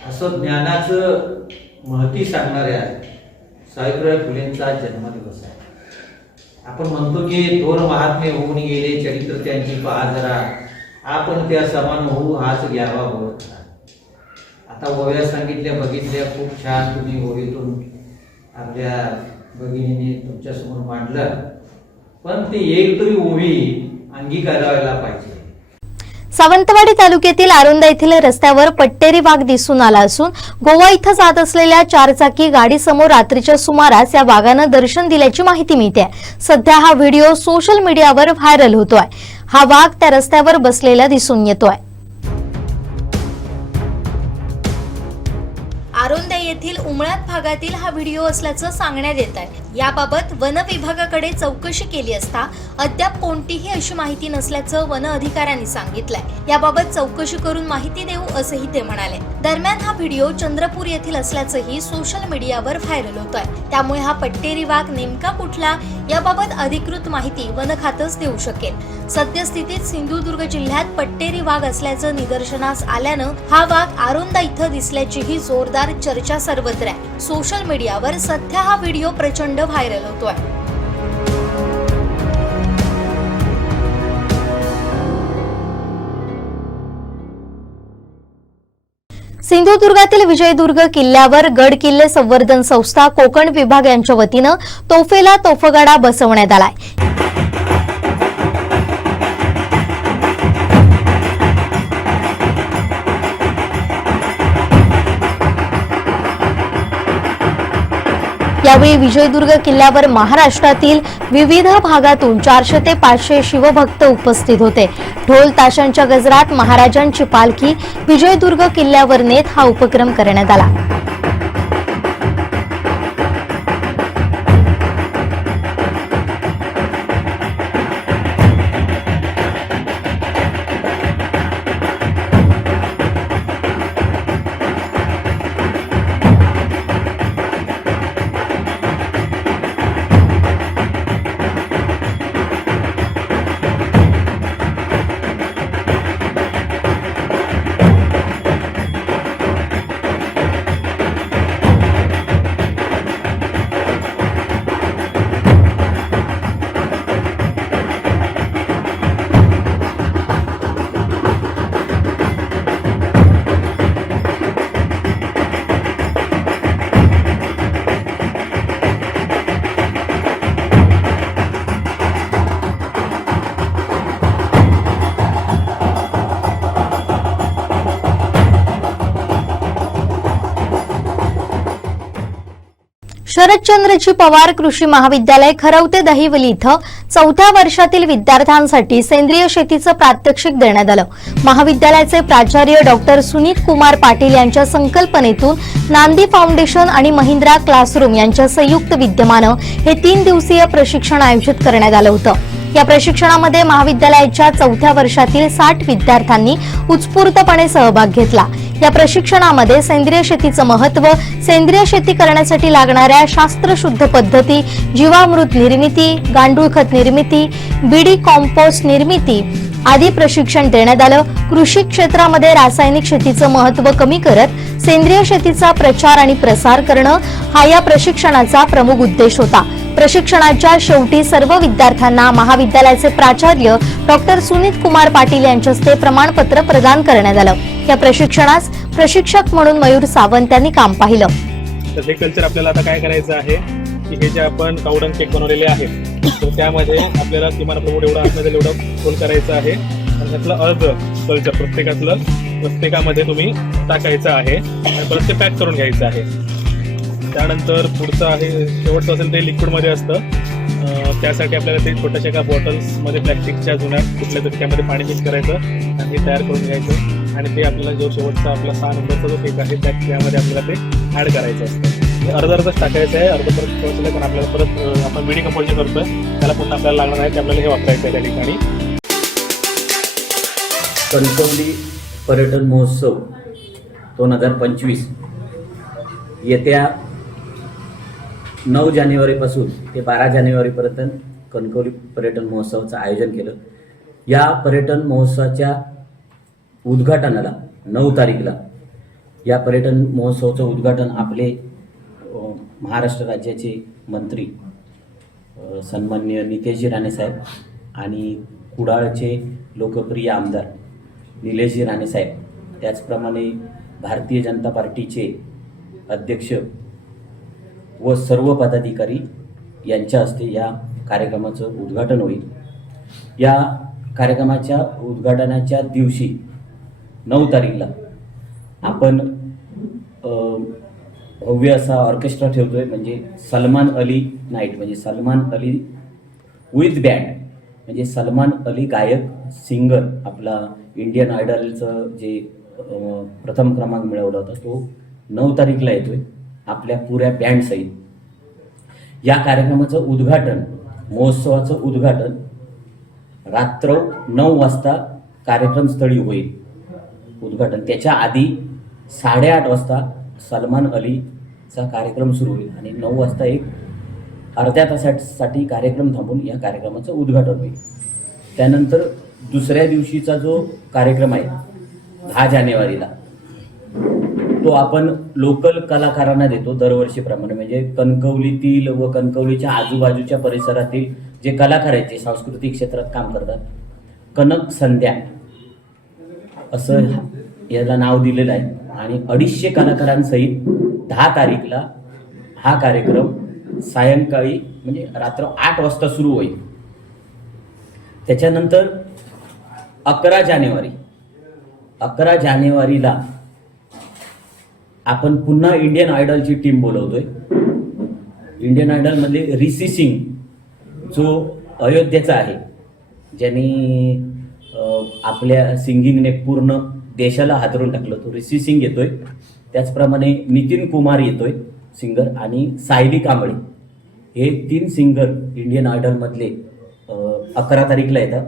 असं ज्ञानाचं महती सांगणाऱ्या सावित्रीबाई फुलेंचा जन्मदिवस आहे. आपण म्हणतो की थोर महात्मे होऊन गेले, चरित्र त्यांची पहा जरा, आपण त्या समान होऊ हाच घ्यावा बोलत. आता ओव्या सांगितल्या, बघितल्या, खूप छान तुम्ही ओवीतून आपल्या भगिनीने तुमच्यासमोर मांडलं, पण ती एक तरी ओवी अंगीकारायला पाहिजे. सावंतवाडी तालुक्यातील आरोंदा येथील रस्त्यावर पट्टेरी वाघ दिसून आला असून गोवा इथं जात असलेल्या 4 चाकी गाडीसमोर रात्रीच्या सुमारास या वाघानं दर्शन दिल्याची माहिती मिळते. सध्या हा व्हिडिओ सोशल मीडियावर व्हायरल होतोय. हा वाघ त्या रस्त्यावर बसलेला दिसून येतोय. आरोंदा येथील उमळात भागातील हा व्हिडिओ असल्याचं सांगण्यात येत आहे. याबाबत वन विभागाकडे चौकशी केली असता अद्याप कोणतीही अशी माहिती नसल्याचं वन अधिकाऱ्यांनी सांगितलंय. याबाबत चौकशी करून माहिती देऊ असंही ते म्हणाले. दरम्यान हा व्हिडिओ चंद्रपूर येथील असल्याचंही सोशल मीडियावर व्हायरल होतोय. त्यामुळे हा पट्टेरी वाघ नेमका कुठला याबाबत अधिकृत माहिती वन खातंच देऊ शकेल. सद्यस्थितीत सिंधुदुर्ग जिल्ह्यात पट्टेरी वाघ असल्याचं निदर्शनास आल्यानं हा वाघ आरोंदा इथं दिसल्याचीही जोरदार चर्चा सर्वत्र आहे. सोशल मीडियावर सध्या हा व्हिडिओ प्रचंड व्हायरल होतोय. सिंधुदुर्गातील विजयदुर्ग किल्ल्यावर गड किल्ले संवर्धन संस्था कोकण विभाग यांच्या वतीनं तोफेला तोफगाडा बसवण्यात आलाय. यावेळी विजयदुर्ग किल्ल्यावर महाराष्ट्रातील विविध भागातून 400 ते 500 शिवभक्त उपस्थित होते. ढोल ताशांच्या गजरात महाराजांची पालखी विजयदुर्ग किल्ल्यावर नेत हा उपक्रम करण्यात आला. शरदचंद्रजी पवार कृषी महाविद्यालय खरवते दहिवली इथं 4थ्या वर्षातील विद्यार्थ्यांसाठी सेंद्रिय शेतीचं प्रात्यक्षिक देण्यात आलं. महाविद्यालयाचे प्राचार्य डॉक्टर सुनीत कुमार पाटील यांच्या संकल्पनेतून नांदी फाउंडेशन आणि महिंद्रा क्लासरूम यांच्या संयुक्त विद्यमानं हे 3 दिवसीय प्रशिक्षण आयोजित करण्यात आलं होतं. या प्रशिक्षणामध्ये महाविद्यालयाच्या 4थ्या वर्षातील 60 विद्यार्थ्यांनी उत्स्फूर्तपणे सहभाग घेतला. या प्रशिक्षणामध्ये सेंद्रिय शेतीचं महत्त्व, सेंद्रिय शेती करण्यासाठी लागणाऱ्या शास्त्रशुद्ध पद्धती, जीवामृत निर्मिती, गांडूळ खत निर्मिती, बीडी कॉम्पोस्ट निर्मिती आदी प्रशिक्षण देण्यात आलं. कृषी क्षेत्रामध्ये रासायनिक शेतीचं महत्त्व कमी करत सेंद्रिय शेतीचा प्रचार आणि प्रसार करणं हा या प्रशिक्षणाचा प्रमुख उद्देश होता. प्रशिक्षणाच्या शेवटी सर्व विद्यार्थ्यांना महाविद्यालयाचे प्राचार्य डॉक्टर सुनीत कुमार पाटील यांच्या हस्ते प्रमाणपत्र प्रदान करण्यात आलं. या प्रशिक्षणास प्रशिक्षक म्हणून मयूर सावंत यांनी काम पाहिलं. तर हे कल्चर आपल्याला आता काय करायचं आहे की हे जे आपण कावडंग केक बनवलेले आहेत तर त्यामध्ये आपल्याला किमान आपलं एवढं आतमध्ये एवढं खोल करायचं आहे आणि त्यातलं अर्ध कल्चर प्रत्येकामध्ये तुम्ही टाकायचं आहे आणि परत ते पॅक करून घ्यायचं आहे. त्यानंतर पुढचं आहे शेवटचं असेल ते लिक्विडमध्ये असतं. त्यासाठी आपल्याला ते छोट्याशा एका बॉटल्समध्ये प्लॅस्टिकच्या जुन्या कुठल्या तरी त्यामध्ये पाणी मिक्स करायचं आणि ते तयार करून घ्यायचं आणि ते आपल्याला जो शेवटचा आपला 6 नंबरचा जो केक आहे त्यामध्ये आपल्याला ते ॲड करायचं असतं. अर्धच टाकायचं आहे, अर्ध परत ठेवायचं पण आपल्याला परत आपण बीडी कंपोस्ट करतोय त्याला पुन्हा आपल्याला लागणार आहे ते आपल्याला हे वापरायचं आहे त्या ठिकाणी. कणकवली पर्यटन महोत्सव 2025 येत्या 9 जानेवारीपासून ते 12 जानेवारीपर्यंत कणकवली पर्यटन महोत्सवाचं आयोजन केलं. या पर्यटन महोत्सवाच्या उद्घाटनाला 9 तारीखला या पर्यटन महोत्सवाचं उद्घाटन आपले महाराष्ट्र राज्याचे मंत्री सन्माननीय नितेशजी राणे साहेब आणि कुडाळचे लोकप्रिय आमदार निलेशजी राणे साहेब, त्याचप्रमाणे भारतीय जनता पार्टीचे अध्यक्ष व सर्व पदाधिकारी यांच्या हस्ते या कार्यक्रमाचं उद्घाटन होईल. या कार्यक्रमाच्या उद्घाटनाच्या दिवशी 9 तारीखला आपण भव्य असा ऑर्केस्ट्रा ठेवतोय, म्हणजे सलमान अली नाईट, म्हणजे सलमान अली विथ बँड, म्हणजे सलमान अली गायक सिंगर आपला इंडियन आयडलचं जे प्रथम क्रमांक मिळवला होता तो 9 तारीखला येतोय आपल्या पुऱ्या बँडसहित. या कार्यक्रमाचं उद्घाटन, महोत्सवाचं उद्घाटन रात्र 9 वाजता कार्यक्रमस्थळी होईल उद्घाटन. त्याच्या आधी 8:30 वाजता सलमान अलीचा कार्यक्रम सुरू होईल आणि 9 वाजता एक अर्ध्या तासासाठी कार्यक्रम थांबून या कार्यक्रमाचं उद्घाटन होईल. त्यानंतर दुसऱ्या दिवशीचा जो कार्यक्रम आहे 10 जानेवारीला तो आपण लोकल कलाकारांना देतो दरवर्षीप्रमाणे, म्हणजे कणकवलीतील व कणकवलीच्या आजूबाजूच्या परिसरातील जे कलाकार आहेत जे सांस्कृतिक क्षेत्रात काम करतात, कनक संध्या असं याला नाव दिलेलं आहे. आणि 250 कलाकारांसहित 10 तारीखला हा कार्यक्रम सायंकाळी म्हणजे रात्र 8 वाजता सुरू होईल. त्याच्यानंतर 11 जानेवारीला आपण पुन्हा इंडियन आयडलची टीम बोलवतोय इंडियन आयडलमधले ऋषी सिंग जो अयोध्येचा आहे, ज्यांनी आपल्या सिंगिंगने पूर्ण देशाला हादरून टाकलं, तो ऋषी सिंग येतोय. त्याचप्रमाणे नितीन कुमार येतोय सिंगर, आणि सायली कांबळे, हे 3 सिंगर इंडियन आयडलमधले 11 तारीखला येतात.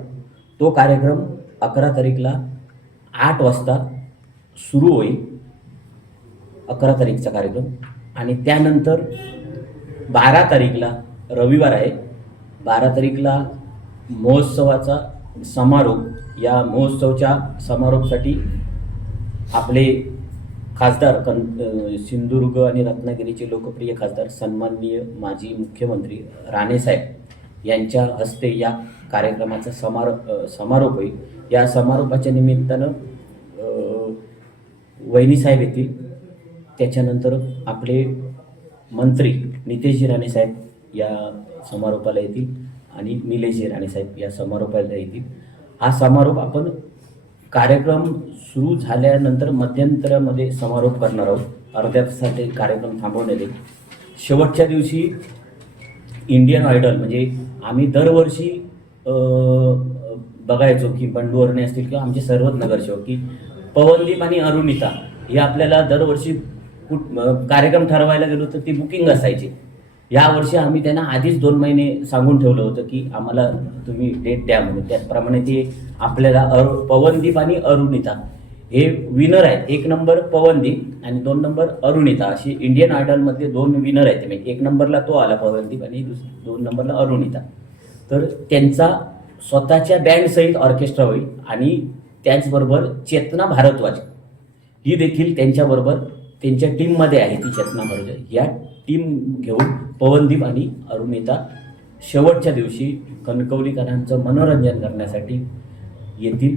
तो कार्यक्रम 11 तारीखला 8 वाजता सुरू होईल, 11 तारीखचा कार्यक्रम. आणि त्यानंतर 12 तारीखला रविवार आहे, 12 तारीखला महोत्सवाचा समारोप. या महोत्सवाच्या समारोपासाठी आपले खासदार सिंधुदुर्ग आणि रत्नागिरीचे लोकप्रिय खासदार सन्माननीय माजी मुख्यमंत्री राणेसाहेब यांच्या हस्ते या कार्यक्रमाचा समारोप होईल. या समारोपाच्या निमित्तानं वहिनीसाहेब येतील. त्याच्यानंतर आपले मंत्री नितेशजी राणेसाहेब या समारोपाला येतील आणि निलेशजी राणेसाहेब या समारोपाला येतील. हा समारोप आपण कार्यक्रम सुरू झाल्यानंतर मध्यंतरामध्ये समारोप करणार आहोत. अर्ध्या तासासाठी कार्यक्रम थांबवण्यात येईल. शेवटच्या दिवशी इंडियन आयडल, म्हणजे आम्ही दरवर्षी बघायचो की बंडू अरणे असतील किंवा आमचे सर्वच नगरसेवक, की पवनदीप आणि अरुणिता हे आपल्याला दरवर्षी कार्यक्रम ठरवायला गेलो तर ती बुकिंग असायची. यावर्षी आम्ही त्यांना आधीच 2 महिने सांगून ठेवलं होतं की आम्हाला तुम्ही डेट द्या म्हणून. त्याचप्रमाणे ते आपल्याला पवनदीप आणि अरुणिता हे विनर आहेत. 1 नंबर पवनदीप आणि 2 नंबर अरुणिता, अशी इंडियन आयडलमध्ये 2 विनर आहेत. म्हणजे 1 नंबरला तो आला पवनदीप आणि 2 नंबरला अरुणिता. तर त्यांचा स्वतःच्या बँडसहित ऑर्केस्ट्रा होईल. आणि त्याचबरोबर चेतना भारद्वाज ही देखील त्यांच्याबरोबर त्यांच्या टीममध्ये आहे. ती चेतना भारद्वाज या टीम घेऊन पवनदीप आणि अरुणिता शेवटच्या दिवशी कणकवलीकरांचं मनोरंजन करण्यासाठी येतील.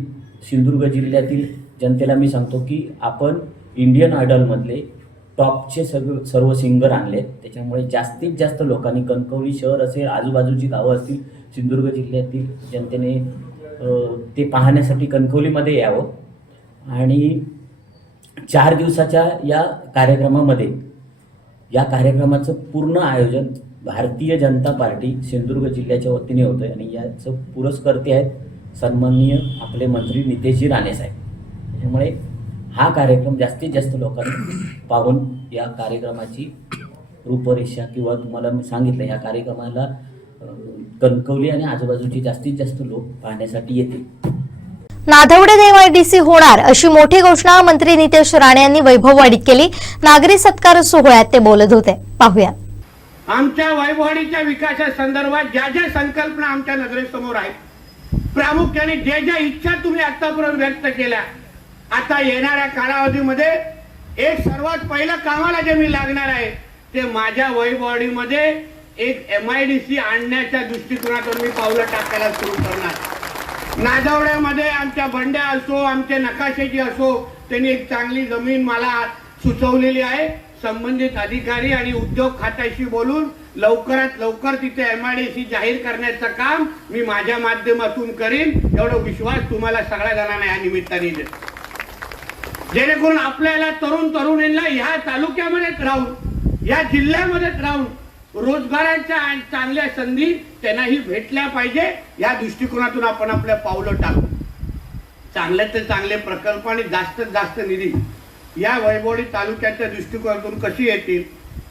सिंधुदुर्ग जिल्ह्यातील जनतेला मी सांगतो की आपण इंडियन आयडलमधले टॉपचे सर्व सिंगर आणले. त्याच्यामुळे जास्तीत जास्त लोकांनी कणकवली शहर असेल, आजूबाजूची गावं असतील, सिंधुदुर्ग जिल्ह्यातील जनतेने ते पाहण्यासाठी कणकवलीमध्ये यावं. आणि 4 दिवसाच्या या कार्यक्रमाचं पूर्ण आयोजन भारतीय जनता पार्टी सिंधुदुर्ग जिल्ह्याच्या वतीने होतं आणि याचं पुरस्कर्ते आहेत सन्माननीय आपले मंत्री नितेशजी राणेसाहेब. त्यामुळे हा कार्यक्रम जास्तीत जास्त लोकांनी पाहून या कार्यक्रमाची रूपरेषा किंवा तुम्हाला मी सांगितलं या कार्यक्रमाला कणकवली आणि आजूबाजूचे जास्तीत जास्त लोक पाहण्यासाठी येतील. नादवडे एमआयडीसी होणार अशी मोठी घोषणा मंत्री नितेश राणे यांनी वैभववाडीत केली. नागरी सत्कार सोहळ्यात ते बोलत होते. पाहूया. आमच्या वैभववाडीच्या विकासासंदर्भात ज्या ज्या संकल्पना आमच्या नजरेसमोर आहेत, प्रामुख्याने ज्या ज्या इच्छा तुम्ही आतापर्यंत व्यक्त केल्या, आता येणाऱ्या कालावधीमध्ये एक सर्वात पहिलं कामाला जे मी लागणार आहे ते माझ्या वैभववाडीमध्ये एक एमआयडीसी आणण्याच्या दृष्टिकोनातून मी पावलं टाकायला सुरू करणार. नादवड्यामध्ये आमच्या बंड्या असो, आमचे नकाशेची असो, त्यांनी एक चांगली जमीन मला सुचवलेली आहे. संबंधित अधिकारी आणि उद्योग खात्याशी बोलून लवकरात लवकर तिथे एमआयडीसी जाहीर करण्याचं काम मी माझ्या माध्यमातून करीन, एवढा विश्वास तुम्हाला सगळ्या जणांना या निमित्ताने देतो. जेणेकरून आपल्याला तरुणींना ह्या तालुक्यामध्येच राहून, या जिल्ह्यामध्येच राहून रोजगाराच्या चांगल्या संधी त्यांनाही भेटल्या पाहिजे. या दृष्टिकोनातून आपण आपल्या पावलं टाकू. चांगले ते चांगले प्रकल्प आणि जास्तीत जास्त निधी या वैभववाडी तालुक्याच्या दृष्टिकोनातून कशी येतील.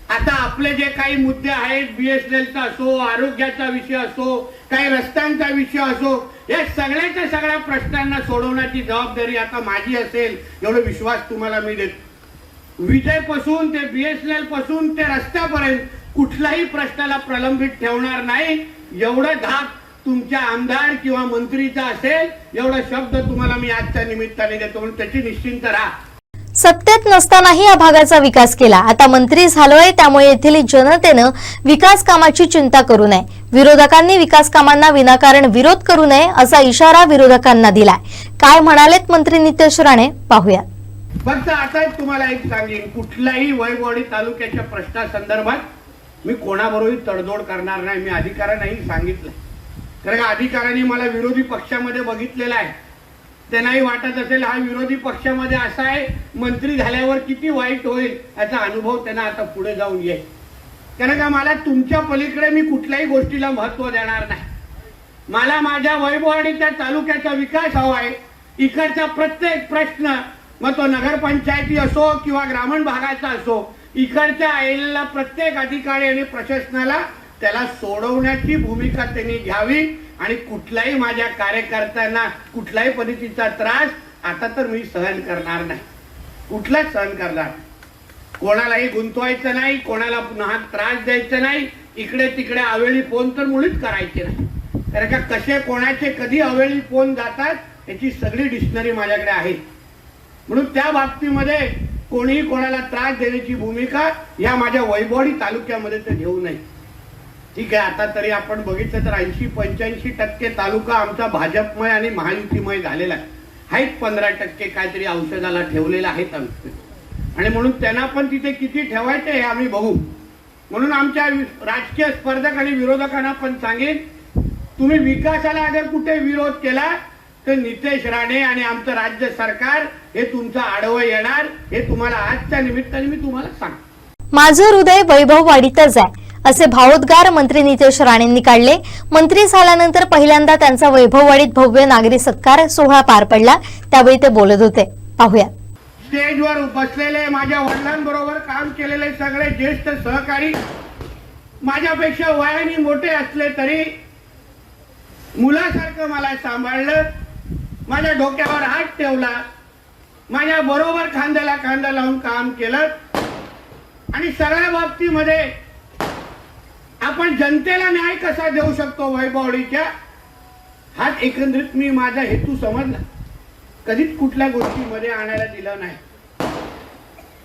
आता आपले जे काही मुद्दे आहेत, बीएसएनएलचा असो, आरोग्याचा विषय असो, काही रस्त्यांचा विषय असो, या सगळ्याच्या सगळ्या प्रश्नांना सोडवण्याची जबाबदारी आता माझी असेल, एवढा विश्वास तुम्हाला मी देतो. विजयपासून ते बीएसएनएल पासून ते रस्त्यापर्यंत कुठल्याही प्रश्नाला प्रलंबित ठेवणार नाही, एवढं धाक तुमच्या आमदार किंवा मंत्रीचा असेल, एवढा शब्द तुम्हाला मी आजच्या निमित्ताने देतो. म्हणून त्याची निश्चिंत राहा. सत्तेत नसतानाही या भागाचा विकास केला. आता मंत्री झालोय, त्यामुळे येथील जनतेनं विकास कामाची चिंता करू नये. विरोधकांनी विकास कामांना विनाकारण विरोध करू नये असा इशारा विरोधकांना दिलाय. काय म्हणालेत मंत्री नितेश राणे, पाहूया. फक्त आता तुम्हाला एक सांगेन, कुठल्याही वैभववाडी तालुक्याच्या प्रश्नासंदर्भात मी कोणाबरोबर तडजोड करणार नाही. मी अधिकाऱ्यांनाही सांगितलं, कारण अधिकाऱ्यांनी मला विरोधी पक्षामध्ये बघितलेला आहे. त्यांनाही वाटत असेल हा विरोधी पक्षामध्ये असा आहे, मंत्री झाल्यावर किती वाईट होईल याचा अनुभव त्यांना आता पुढे जाऊन येईल. कारण का मला तुमच्या पलीकडे मी कुठल्याही गोष्टीला महत्व देणार नाही. मला माझ्या वैभववाडीच्या तालुक्याचा विकास हवा आहे. इकडचा प्रत्येक प्रश्न, मग तो नगरपंचायती असो किंवा ग्रामीण भागाचा असो, इकडच्या आलेल्या प्रत्येक अधिकारी आणि प्रशासनाला त्याला सोडवण्याची भूमिका त्यांनी घ्यावी. आणि कुठल्याही माझ्या कार्यकर्त्यांना कुठल्याही पद्धतीचा त्रास आता तर मी सहन करणार नाही, कुठलाच सहन करणार. कोणालाही गुंतवायचं नाही, कोणाला पुन्हा त्रास द्यायचा नाही. इकडे तिकडे अवेळी फोन तर मुळीच करायचे नाही. कारण का कसे कोणाचे कधी अवेळी फोन जातात याची सगळी डिक्शनरी माझ्याकडे आहे. म्हणून त्या बाबतीमध्ये कोणीही कोणाला त्रास देण्याची भूमिका या माझ्या वैभववाडी तालुक्यामध्ये तर घेऊ नये. ठीक आहे, आता तरी आपण बघितलं तर 80-85% तालुका आमचा भाजपमय आणि महायुतीमय झालेला आहे. आहेत 15% काहीतरी औषधाला ठेवलेला आहेत आमचे, आणि म्हणून त्यांना पण तिथे किती ठेवायचे हे आम्ही बघू. म्हणून आमच्या राजकीय स्पर्धक आणि विरोधकांना पण सांगेन, तुम्ही विकासाला अगर कुठे विरोध केला तर नितेश राणे आणि आमचं राज्य सरकार हे तुमचं आडवं येणार, हे तुम्हाला आजच्या निमित्ताने मी तुम्हाला सांगतो. माझं हृदय वैभववाडीतच आहे असे भावोद्गार मंत्री नितेश राणेंनी काढले. मंत्री झाल्यानंतर पहिल्यांदा त्यांचा वैभववाडीत भव्य नागरी सत्कार सोहळा पार पडला, त्यावेळी ते बोलत होते. पाहूया. स्टेजवर बसलेले माझ्या वडिलांबरोबर काम केलेले सगळे ज्येष्ठ सहकारी, माझ्यापेक्षा वयाने मोठे असले तरी मुलासारखं मला सांभाळलं, माझ्या डोक्यावर हात ठेवला, माझ्या बरोबर खांद्याला खांदा लावून काम केलं. आणि सगळ्या बाबतीमध्ये आपण जनतेला न्याय कसा देऊ शकतो वैभववाडीच्या, हाच एकंदरीत मी माझा हेतू समजला. कधीच कुठल्या गोष्टीमध्ये आणायला दिलं नाही.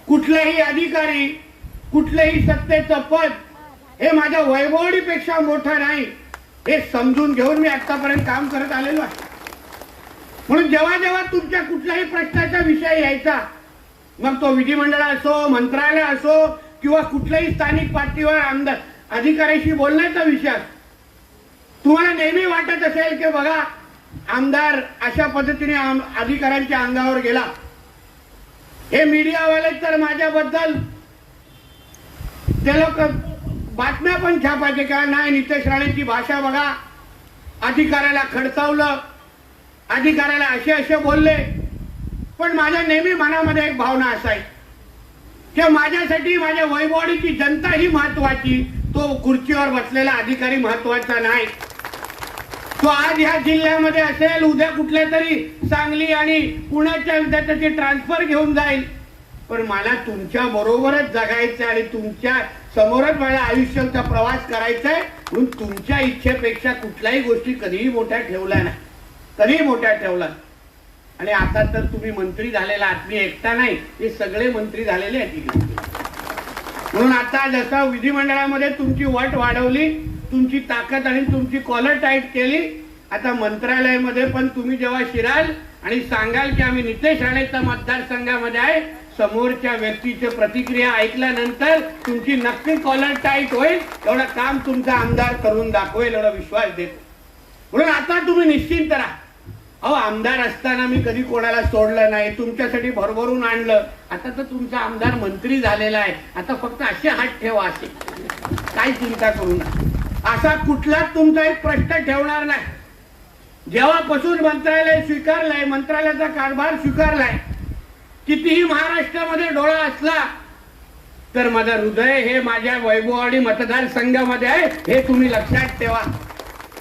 कुठलाही अधिकारी, कुठलंही सत्तेचं पद हे माझ्या वैभववाडीपेक्षा मोठं नाही, हे समजून घेऊन मी आतापर्यंत काम करत आलेलो आहे. म्हणून जेव्हा जेव्हा तुमच्या कुठल्याही प्रश्नाचा विषय यायचा, मग तो विधिमंडळ असो, मंत्रालय असो किंवा कुठल्याही स्थानिक पातळीवर आमदार अधिकाऱ्याशी बोलण्याचा विषय, तुम्हाला नेहमी वाटत असेल की बघा आमदार अशा पद्धतीने अधिकाऱ्यांच्या अंगावर गेला. हे मीडियावाले तर माझ्याबद्दल ते लोक बातम्या पण छापायचे का नाही, नितेश राणेंची भाषा बघा, अधिकाऱ्याला खडसावलं, अधिकाऱ्याला असे बोलले. पण माझ्या नेहमी मनामध्ये एक भावना असायची की माझ्यासाठी माझ्या वैभववाडीची जनता ही महत्वाची, तो खुर्चीवर बसलेला अधिकारी महत्वाचा नाही. तो आज ह्या जिल्ह्यामध्ये असेल, उद्या कुठल्या तरी सांगली आणि पुण्याच्या विद्यार्थ्याची ट्रान्सफर घेऊन जाईल, पण मला तुमच्या बरोबरच जगायचं आणि तुमच्या समोरच मला आयुष्याचा प्रवास करायचा आहे. म्हणून तुमच्या इच्छेपेक्षा कुठल्याही गोष्टी कधीही मोठ्या ठेवल्या नाही, कधीही मोठ्या ठेवल्या. आणि आता तर तुम्ही मंत्री झालेला आहात, मी एकटा नाही, हे सगळे मंत्री झालेले आहेत इकडे. म्हणून आता जसं विधिमंडळामध्ये तुमची वट वाढवली, तुमची ताकद आणि तुमची कॉलर टाईट केली, आता मंत्रालयामध्ये पण तुम्ही जेव्हा शिराल आणि सांगाल की आम्ही नितेश राणेच्या मतदारसंघामध्ये आहे, समोरच्या व्यक्तीची प्रतिक्रिया ऐकल्यानंतर तुमची नक्की कॉलर टाईट होईल. एवढं काम तुमचा आमदार करून दाखवेल, एवढा विश्वास देतो. म्हणून आता तुम्ही निश्चिंत राहा. अहो, आमदार असताना मी कधी कोणाला सोडलं नाही, तुमच्यासाठी भरभरून आणलं. आता तर तुमचा आमदार मंत्री झालेला आहे, आता फक्त असे हात ठेवा, असे काही चिंता करू नका. असा कुठलाच तुमचा एक प्रश्न ठेवणार नाही. जेव्हापासून मंत्रालय स्वीकारलंय, मंत्रालयाचा कारभार स्वीकारलाय, कितीही महाराष्ट्रामध्ये डोळा असला तर माझं हृदय हे माझ्या वैभववाडी मतदारसंघामध्ये आहे, हे तुम्ही लक्षात ठेवा.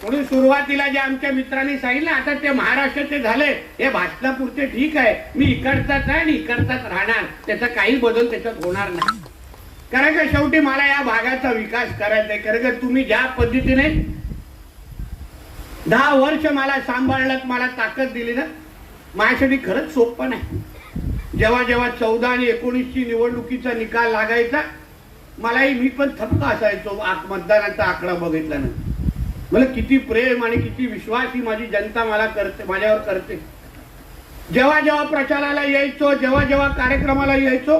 म्हणून सुरुवातीला जे आमच्या मित्रांनी सांगितलं, आता ते महाराष्ट्राचे झाले, हे भाषणापुरते ठीक आहे, मी इकडचाच आहे आणि इकडचाच राहणार, त्याचा काही बदल त्याच्यात होणार नाही. कारण का शेवटी मला या भागाचा विकास करायचा आहे. कारण का तुम्ही ज्या पद्धतीने 10 वर्ष मला सांभाळलात, मला ताकद दिली ना, माझ्यासाठी खरंच सोपं नाही. जेव्हा जेव्हा 14 आणि 19ची निवडणुकीचा निकाल लागायचा, मलाही मी पण थक्क असायचो मतदानाचा आकडा बघितला ना. मला किती प्रेम आणि किती विश्वास ही माझी जनता मला करते, माझ्यावर करते. जेव्हा जेव्हा प्रचाराला यायचो, जेव्हा जेव्हा कार्यक्रमाला यायचो,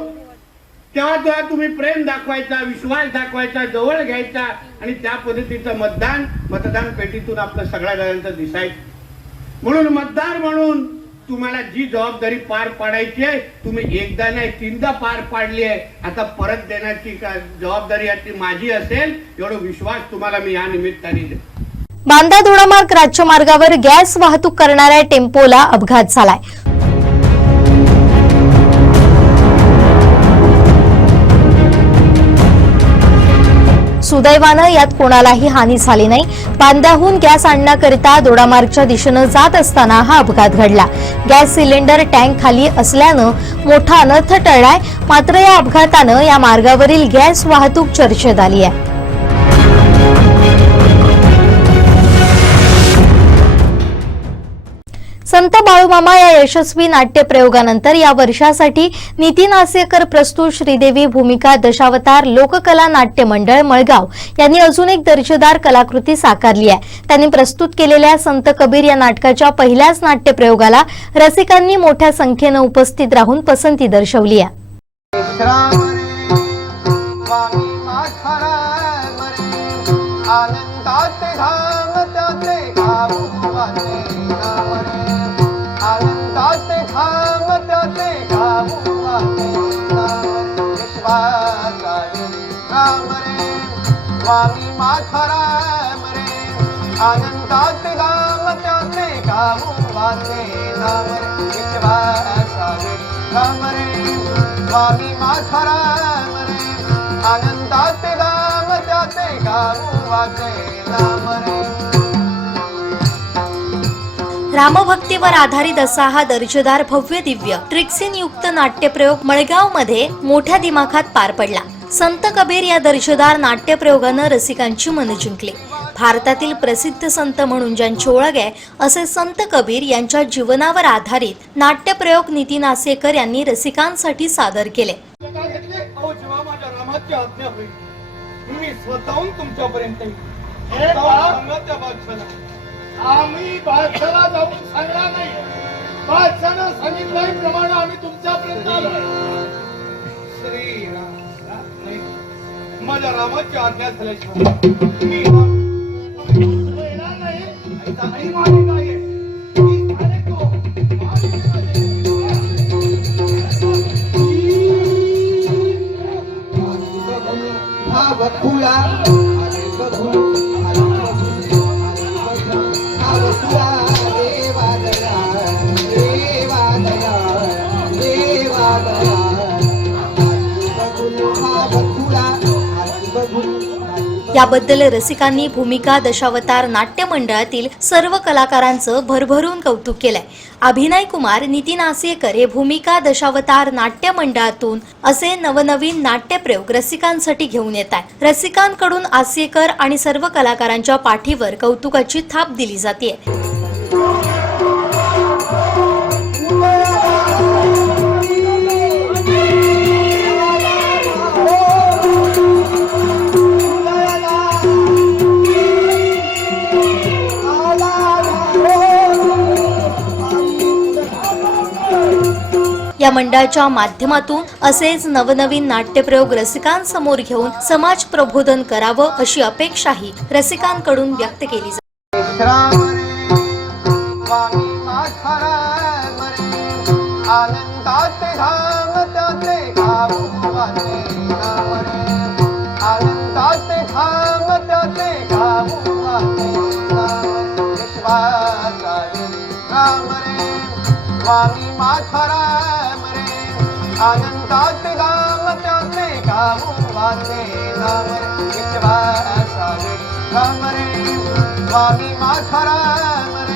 तेव्हा तेव्हा तुम्ही प्रेम दाखवायचा, विश्वास दाखवायचा, जवळ घ्यायचा आणि त्या पद्धतीचं मतदान पेटीतून आपलं सगळ्या जणांचं दिसायचं. म्हणून मतदार म्हणून तुम्हाला जी जबाबदारी पार पाडायची आहे तुम्ही एकदा नाही तीनदा पार पाडली आहे. आता परत देण्याची जबाबदारी ती माझी असेल एवढा विश्वास तुम्हाला मी या निमित्ताने देतो. बांदा दोडामार्ग राज्यमार्गावर गॅस वाहतूक करणाऱ्या टेम्पोला अपघात झालाय. सुदैवानं यात कोणालाही हानी झाली नाही. बांद्याहून गॅस आणण्याकरिता दोडामार्गच्या दिशेनं जात असताना हा अपघात घडला. गॅस सिलेंडर टँक खाली असल्यानं मोठा अनर्थ टळलाय. मात्र या अपघातानं या मार्गावरील गॅस वाहतूक चर्चेत आली आहे. संत बाळूमामा या यशस्वी नाट्यप्रयोगानंतर या वर्षासाठी नितीन आसेकर प्रस्तुत श्रीदेवी भूमिका दशावतार लोककला नाट्य मंडळ मळगाव यांनी अजून एक दर्जेदार कलाकृती साकारली आहे. त्यांनी प्रस्तुत केलेल्या संत कबीर या नाटकाच्या पहिल्याच नाट्यप्रयोगाला रसिकांनी मोठ्या संख्येनं उपस्थित राहून पसंती दर्शवली आहे. स्वामी माथाराम रे आनंदात राम त्याचे गाऊ वाचे नाम रे विश्वासारे राम रे स्वामी माथाराम रे आनंदात राम त्याचे गाऊ वाचे नाम रे. रामभक्तीवर आधारित असा हा दर्जेदार भव्य दिव्य ट्रिक्सिन युक्त नाट्यप्रयोग मळगावमध्ये मोठ्या दिमाखात पार पडला. संत कबीर या दर्जेदार नाट्यप्रयोगानं रसिकांची मनं जिंकली. भारतातील प्रसिद्ध संत म्हणून ज्यांची ओळख आहे असे संत कबीर यांच्या जीवनावर आधारित नाट्यप्रयोग नितीन आसेकर यांनी रसिकांसाठी सादर केले. जेव्हा माझ्या रामाची आज्ञा होईल मी स्वतःहून तुमच्यापर्यंत आम्ही बादशाला जाऊन सांगणार नाही. बादशानं सांगितल्याप्रमाणे आम्ही तुमच्यापर्यंत आलो. श्रीराम माझ्या रामाची आज्ञा झाल्याशिवाय मी येणार नाही. आई माझी नाही मी झाले तो हा बखुला याबद्दल रसिकांनी भूमिका दशावतार नाट्य मंडळातील सर्व कलाकारांचं भरभरून कौतुक केलंय. अभिनय कुमार नितीन आसेकर हे भूमिका दशावतार नाट्य मंडळातून असे नवनवीन नाट्यप्रयोग रसिकांसाठी घेऊन येत आहेत. रसिकांकडून आसेकर आणि सर्व कलाकारांच्या पाठीवर कौतुकाची थाप दिली जाते. या मंडळाच्या माध्यमातून असेच नवनवीन नाट्यप्रयोग रसिकांसमोर घेऊन समाज प्रबोधन करावं अशी अपेक्षाही रसिकांकडून व्यक्त केली जाते. आनंदात धाम त्याचे गाऊ वाचे नाम रे आनंदात धाम त्याचे गाऊ वाचे नाम विश्वासारे राम रे स्वामी माथाराम रे आनंदात धाम त्याचे गाऊ वाचे नाम रे विश्वासारे राम रे स्वामी माथाराम रे.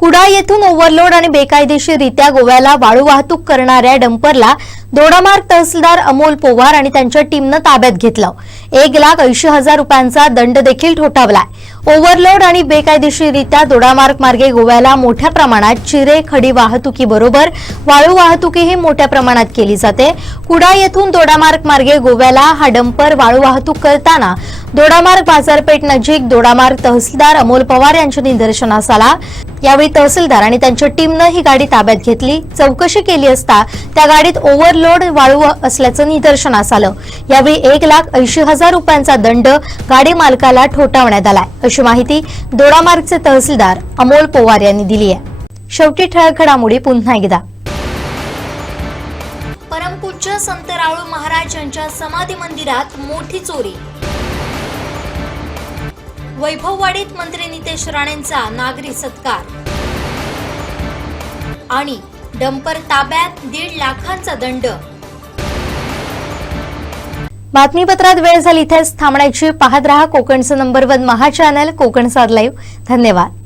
कुडाळ येथून ओव्हरलोड आणि बेकायदेशीररित्या गोव्याला वाळू वाहतूक करणाऱ्या डंपरला दोडामार्ग तहसीलदार अमोल पोवार आणि त्यांच्या टीमनं ताब्यात घेतलं. 1,80,000 रुपयांचा दंड देखील ठोठावलाय. ओव्हरलोड आणि बेकायदेशीररित्या दोडामार्ग मार्गे गोव्याला मोठ्या प्रमाणात चिरे खडी वाहतुकीबरोबर वाळू वाहतुकीही मोठ्या प्रमाणात केली जाते. कुडाळ येथून दोडामार्ग मार्गे गोव्याला हा डंपर वाळू वाहतूक करताना दोडामार्ग बाजारपेठ नजीक दोडामार्ग तहसीलदार अमोल पवार यांच्या निदर्शनास आला. यावेळी तहसीलदार आणि त्यांच्या टीमनं ही गाडी ताब्यात घेतली. चौकशी केली असता त्या गाडीत ओव्हरलोड वाळू असल्याचं निदर्शनास आलं. यावेळी 1,80,000 रुपयांचा दंड गाडी मालकाला ठोठावण्यात आलाय अशी माहिती दोडामार्गचे तहसीलदार अमोल पोवार यांनी दिली आहे. शेवटी ठळक घडामोडी पुन्हा एकदा. परमपूज्य संत राऊळ महाराज यांच्या समाधी मंदिरात मोठी चोरी. वैभववाडीत मंत्री नितेश राणेंचा नागरी सत्कार आणि डंपर ताब्यात 1.5 लाखांचा दंड. बातमीपत्रात वेळ झाली इथेच थांबण्याची. पाहत रहा कोकणचं नंबर 1 महा चॅनल कोकण साद लाईव्ह. धन्यवाद.